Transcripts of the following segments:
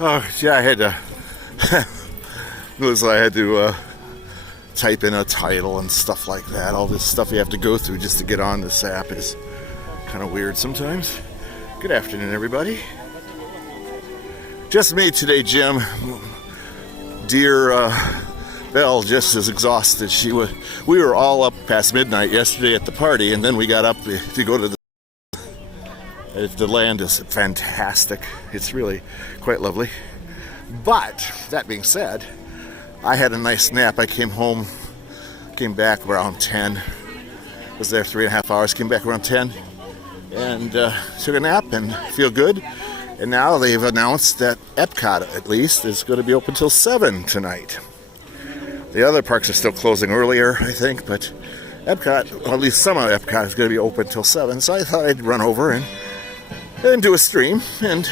Oh, yeah, I had to. I had to type in a title and stuff like that. All this stuff you have to go through just to get on this app is kind of weird sometimes. Good afternoon, everybody. Just me today, Jim. Dear Belle just is exhausted. We were all up past midnight yesterday at the party, and then we got up to go to the land is fantastic. It's really quite lovely. But that being said, I had a nice nap. I came back around 10. Was there 3.5 hours. Came back around 10, and took a nap and feel good. And now they've announced that Epcot, at least, is going to be open till 7 tonight. The other parks are still closing earlier, I think, but Epcot, or at least some of Epcot, is going to be open till 7. So I thought I'd run over and do a stream and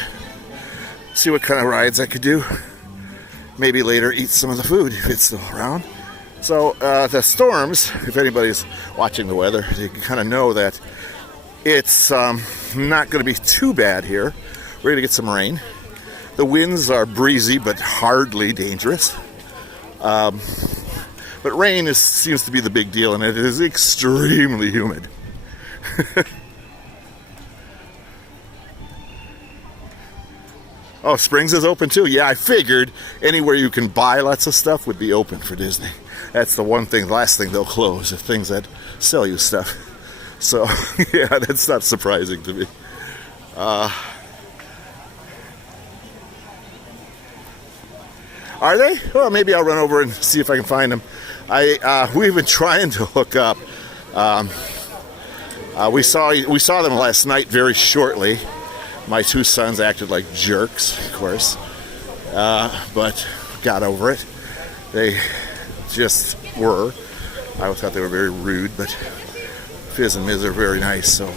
see what kind of rides I could do. Maybe later eat some of the food if it's still around. So the storms, if anybody's watching the weather, you can kind of know that it's not going to be too bad here. We're going to get some rain. The winds are breezy but hardly dangerous. But rain seems to be the big deal, and it is extremely humid. Oh, Springs is open too? Yeah, I figured anywhere you can buy lots of stuff would be open for Disney. That's the last thing they'll close, are things that sell you stuff. So, yeah, that's not surprising to me. Are they? Well, maybe I'll run over and see if I can find them. We've been trying to hook up. We saw them last night very shortly. My two sons acted like jerks, of course, but got over it. They just were. I thought they were very rude, but Fizz and Miz are very nice, so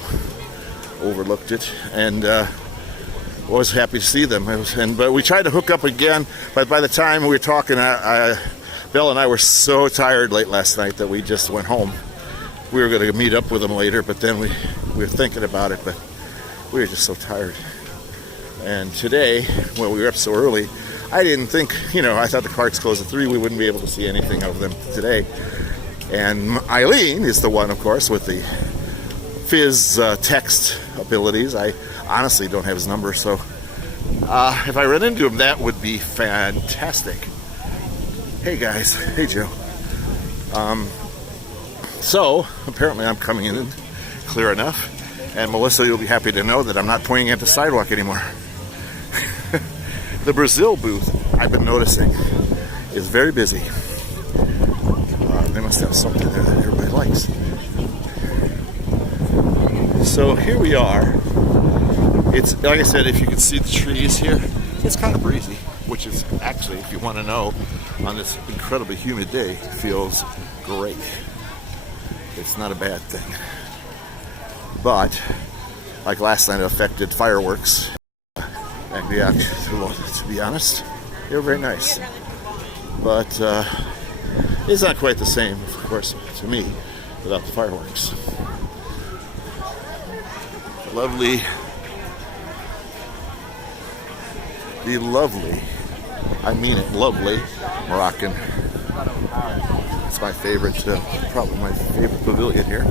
overlooked it. And was happy to see them. But we tried to hook up again, but by the time we were talking, Bill and I were so tired late last night that we just went home. We were going to meet up with them later, but then we were thinking about it, but we were just so tired. And today, when we were up so early, I didn't think, I thought the parks closed at 3. We wouldn't be able to see anything of them today. And Eileen is the one, of course, with the Fizz text abilities. I honestly don't have his number, so if I run into him, that would be fantastic. Hey, guys. Hey, Joe. So, apparently I'm coming in clear enough. And Melissa, you'll be happy to know that I'm not pointing at the sidewalk anymore. The Brazil booth, I've been noticing, is very busy. They must have something there that everybody likes. So here we are. It's, like I said, if you can see the trees here, it's kind of breezy, which is actually, if you want to know, on this incredibly humid day, feels great. It's not a bad thing. But, like last night, it affected fireworks. And yeah, to be honest, they were very nice. But it's not quite the same, of course, to me, without the fireworks. I mean it, lovely Moroccan. It's my favorite, probably my favorite pavilion here.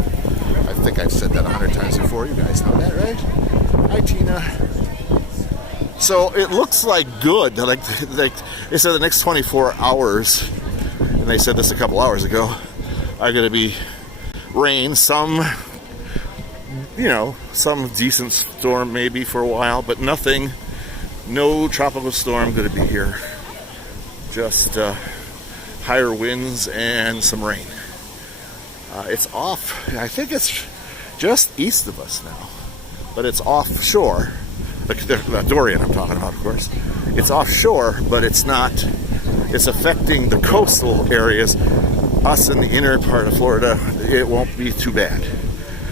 I think I've said that 100 times before. You guys know that, right? Hi, Tina. So it looks like good. Like they said the next 24 hours, and they said this a couple hours ago, are going to be rain. Some decent storm maybe for a while, but no tropical storm going to be here. Just higher winds and some rain. It's off. I think it's just east of us now, but it's offshore. The Dorian I'm talking about, of course. It's offshore, but it's not. It's affecting the coastal areas. Us in the inner part of Florida, it won't be too bad.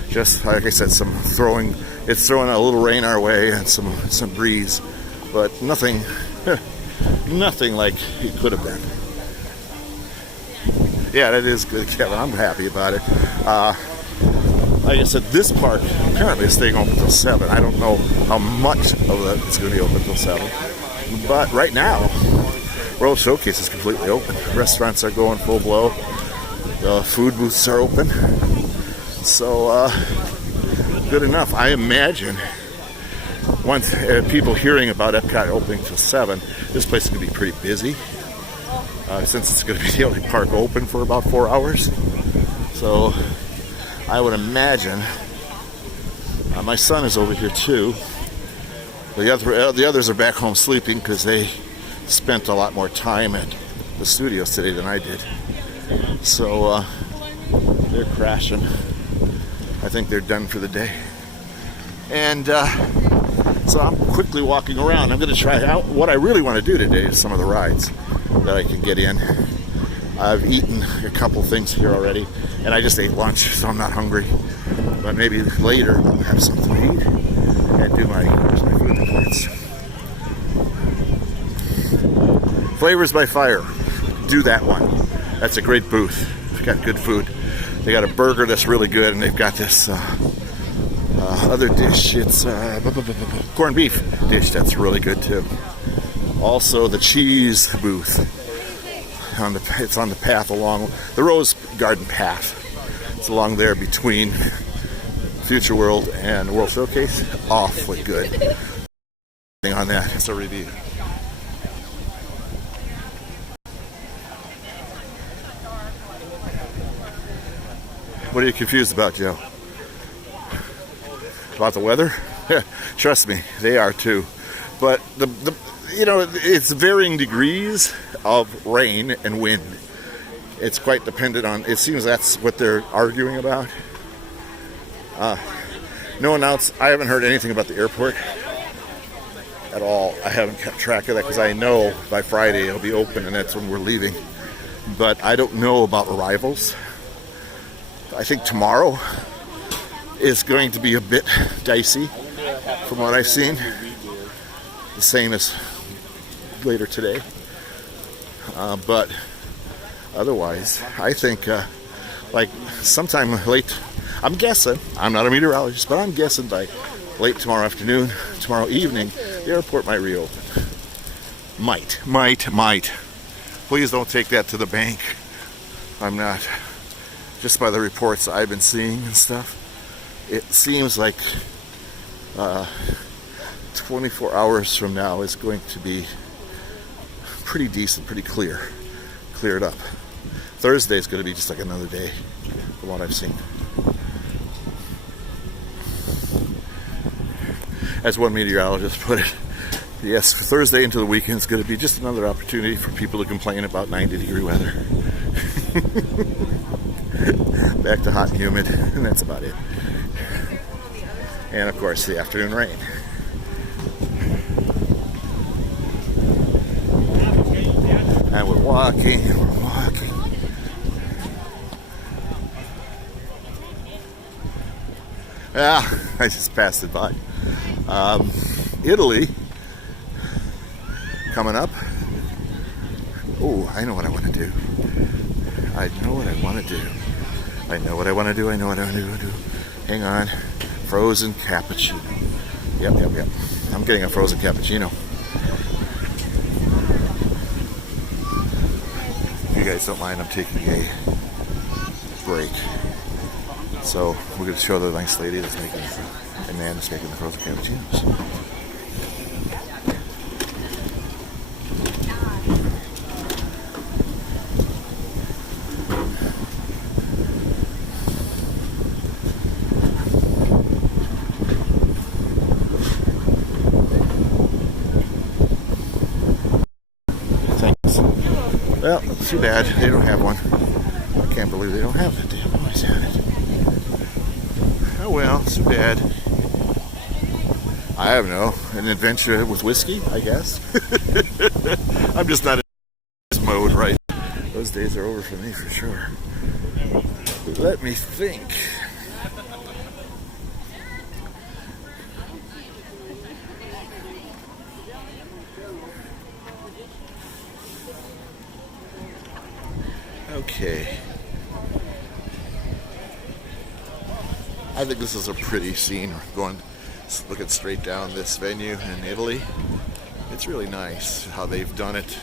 Just like I said, it's throwing a little rain our way and some breeze, but nothing like it could have been. Yeah, that is good, Kevin. I'm happy about it. Like I said, this park apparently is staying open until 7. I don't know how much of that is going to be open until 7. But right now, World Showcase is completely open. Restaurants are going full blow. The food booths are open. So, good enough. I imagine once people hearing about Epcot opening till 7, this place is going to be pretty busy. Since it's going to be the only park open for about 4 hours. So, I would imagine my son is over here too. The others are back home sleeping because they spent a lot more time at the studios today than I did. So they're crashing. I think they're done for the day. And so I'm quickly walking around. I'm going to try out what I really want to do today is some of the rides that I can get in. I've eaten a couple things here already, and I just ate lunch, so I'm not hungry. But maybe later I'll have something to eat and do my food reports. Flavors by Fire. Do that one. That's a great booth. They've got good food. They got a burger that's really good, and they've got this other dish. It's corned beef dish that's really good too. Also, the cheese booth. It's on the path along the Rose Garden path. It's along there between Future World and World Showcase. Awfully good. On that, it's a review. What are you confused about, Joe? About the weather? Trust me, they are too. But it's varying degrees of rain and wind. It's quite dependent on. It seems that's what they're arguing about. No announce. I haven't heard anything about the airport at all. I haven't kept track of that because I know by Friday it'll be open and that's when we're leaving. But I don't know about arrivals. I think tomorrow is going to be a bit dicey from what I've seen. The same as later today. But otherwise, I think like sometime late, I'm guessing, I'm not a meteorologist, but I'm guessing by late tomorrow afternoon, tomorrow evening, the airport might reopen. Might. Please don't take that to the bank. I'm not. Just by the reports I've been seeing and stuff, it seems like 24 hours from now is going to be pretty decent, pretty cleared up. Thursday is going to be just like another day from what I've seen. As one meteorologist put it, yes, Thursday into the weekend is going to be just another opportunity for people to complain about 90-degree weather. Back to hot and humid, and that's about it. And of course, the afternoon rain. And we're walking. Yeah, I just passed it by. Italy coming up. Oh, I know what I want to do. Hang on. Frozen cappuccino. Yep. I'm getting a frozen cappuccino. If you guys don't mind, I'm taking a break. So we're going to show the nice lady that's making the man that's making the frozen cappuccinos. Well, too bad they don't have one. I can't believe they don't have that. They always had it. Oh well, too bad. I don't know. An adventure with whiskey, I guess. I'm just not in this mode, right? Those days are over for me for sure. Let me think. Okay. I think this is a pretty scene. We're looking straight down this venue in Italy. It's really nice how they've done it.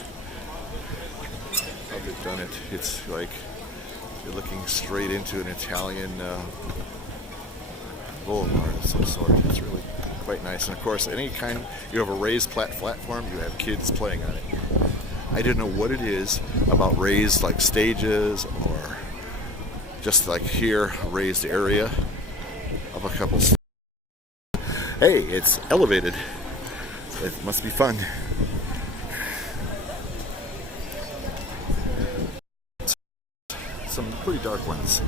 It's like you're looking straight into an Italian boulevard of some sort. It's really quite nice. And of course, any kind, you have a raised platform, you have kids playing on it. I didn't know what it is about raised like stages or just like here, a raised area of a couple. Hey, it's elevated. It must be fun. Some pretty dark ones,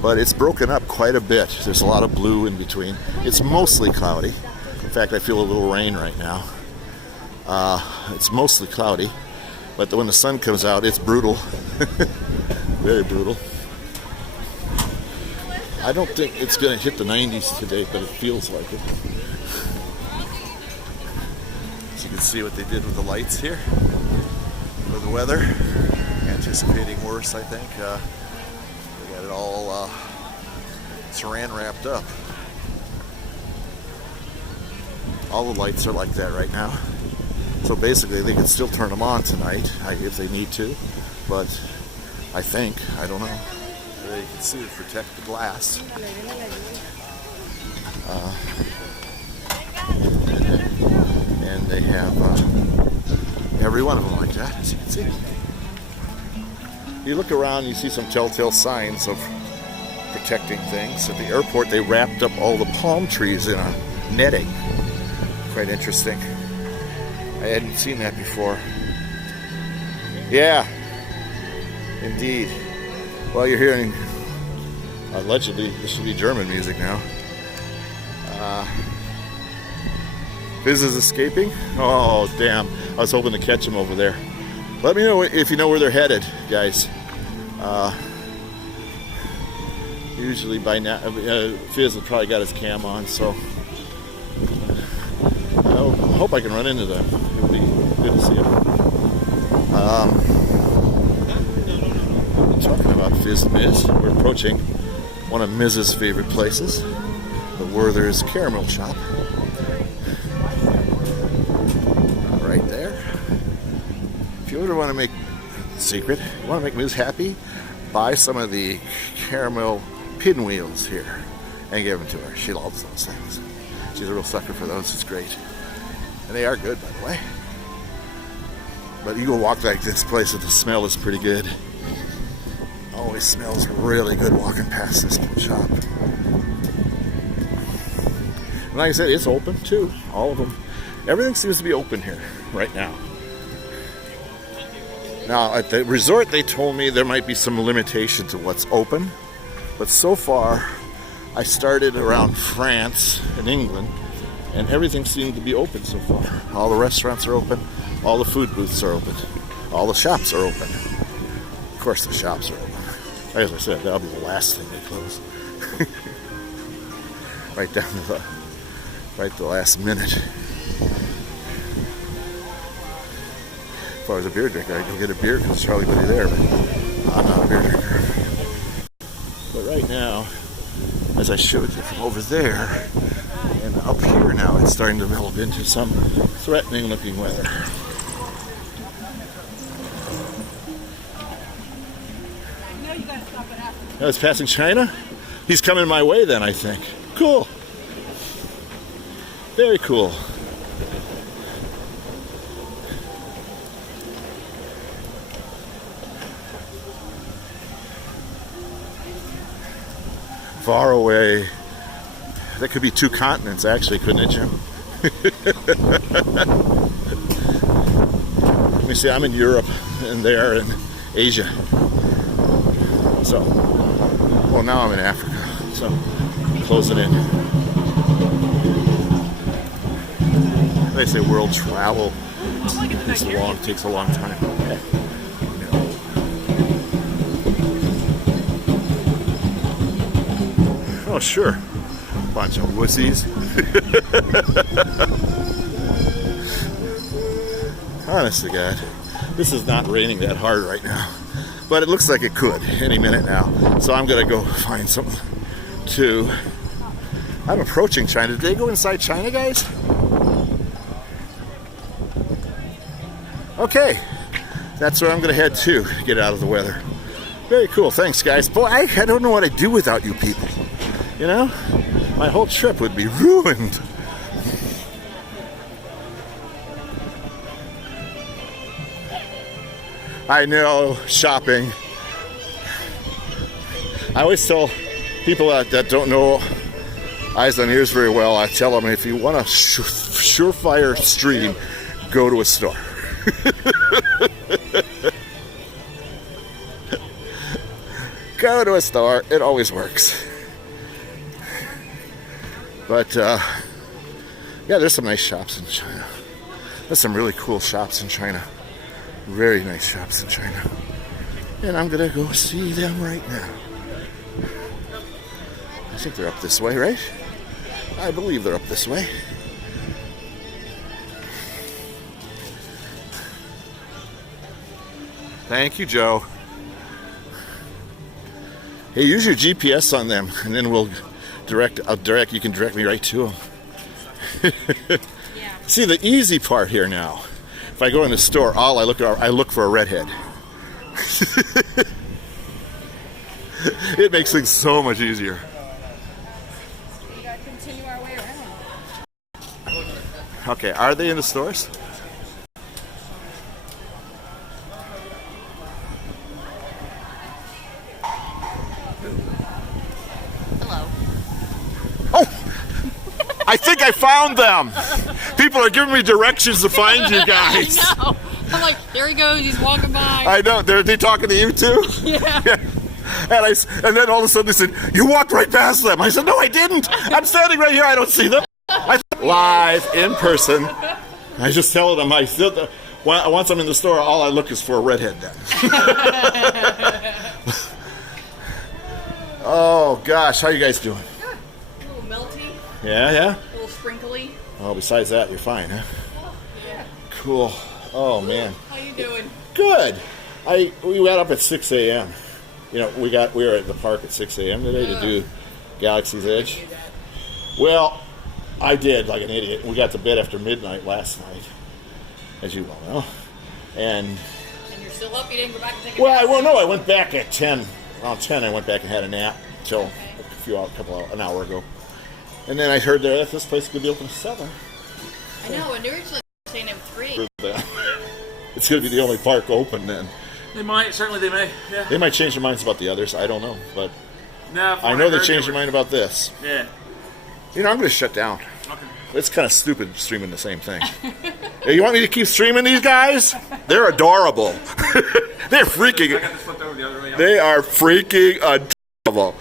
but it's broken up quite a bit. There's a lot of blue in between. It's mostly cloudy. In fact, I feel a little rain right now. It's mostly cloudy, but when the sun comes out, it's brutal. Very brutal. I don't think it's going to hit the 90s today, but it feels like it. So you can see what they did with the lights here for the weather. Anticipating worse, I think. They got it all saran wrapped up. All the lights are like that right now. So basically, they can still turn them on tonight if they need to. But I don't know. You can see to protect the glass. And they have every one of them like that, as you can see. You look around, you see some telltale signs of protecting things. At the airport, they wrapped up all the palm trees in a netting. Quite interesting. I hadn't seen that before. Yeah, indeed. Well, you're hearing, allegedly, this should be German music now. Fizz is escaping? Oh, damn. I was hoping to catch him over there. Let me know if you know where they're headed, guys. Usually by now, Fizz has probably got his cam on, so I hope I can run into them. It would be good to see them. Talking about Fizz and Miz, we're approaching one of Miz's favorite places, the Werther's Caramel Shop. Right there. If you ever want to make secret, you want to make Miz happy, buy some of the caramel pinwheels here and give them to her. She loves those things. She's a real sucker for those. It's great. And they are good, by the way. But you go walk like this place and the smell is pretty good. Always smells really good walking past this shop. And like I said, it's open too. All of them. Everything seems to be open here right now. Now, at the resort, they told me there might be some limitation to what's open. But so far, I started around France and England, and everything seemed to be open so far. All the restaurants are open. All the food booths are open. All the shops are open. Of course, the shops are open. As I said, that'll be the last thing they close. Right down to the last minute. If I was a beer drinker, I'd go get a beer because there's probably nobody there, but I'm not a beer drinker. But right now, as I showed you from over there, and up here now, it's starting to develop into some threatening looking weather. I was passing China. He's coming my way then, I think. Cool. Very cool. Far away. That could be two continents, actually, couldn't it, Jim? Let me see, I'm in Europe, and they are in Asia. So, well, now I'm in Africa, so I'm closing in. They say world travel takes a long time. Okay. Oh, sure. Bunch of wussies. Honest to God, this is not raining that hard right now. But it looks like it could any minute now. So I'm going to go find something to... I'm approaching China. Did they go inside China, guys? Okay, that's where I'm going to head to get out of the weather. Very cool. Thanks, guys. Boy, I don't know what I'd do without you people. You know? My whole trip would be ruined. I know, shopping. I always tell people that don't know eyes and ears very well, I tell them if you want a surefire stream, go to a store. Go to a store. It always works. But, yeah, there's some nice shops in China. There's some really cool shops in China. Very nice shops in China. And I'm going to go see them right now. I think they're up this way, right? I believe they're up this way. Thank you, Joe. Hey, use your GPS on them, and then we'll you can direct me right to them. Yeah. See, the easy part here now, if I go in the store, I look for a redhead. It makes things so much easier. We gotta continue our way around. Okay, are they in the stores? Hello. Oh! I think I found them! People are giving me directions to find you guys. I know. I'm like, there he goes, he's walking by. I know. Are they talking to you too? Yeah. And then all of a sudden they said, you walked right past them. I said, no, I didn't. I'm standing right here. I don't see them. Live, in person. I just tell them, once I'm in the store, all I look is for a redhead then. Oh, gosh. How you guys doing? Good. A little melty. Yeah? A little sprinkly. Oh, besides that, you're fine, huh? Yeah. Cool. Oh, man. How you doing? Good. We got up at 6 a.m. You know, we were at the park at 6 a.m. today to do Galaxy's Edge. Well, I did, like an idiot. We got to bed after midnight last night, as you well know. And you're still up? You didn't go back and take a nap? No, I went back at 10. Around 10, I went back and had a nap till an hour ago. And then I heard that this place could be open at 7. I know, and they're actually saying at 3. It's going to be the only park open then. They might, certainly they may, yeah. They might change their minds about the others, I don't know. But No, I know they changed their mind about this. Yeah. You know, I'm going to shut down. Okay. It's kind of stupid streaming the same thing. Hey, you want me to keep streaming these guys? They're adorable. They're freaking. I got this flipped over the other way. They are freaking adorable.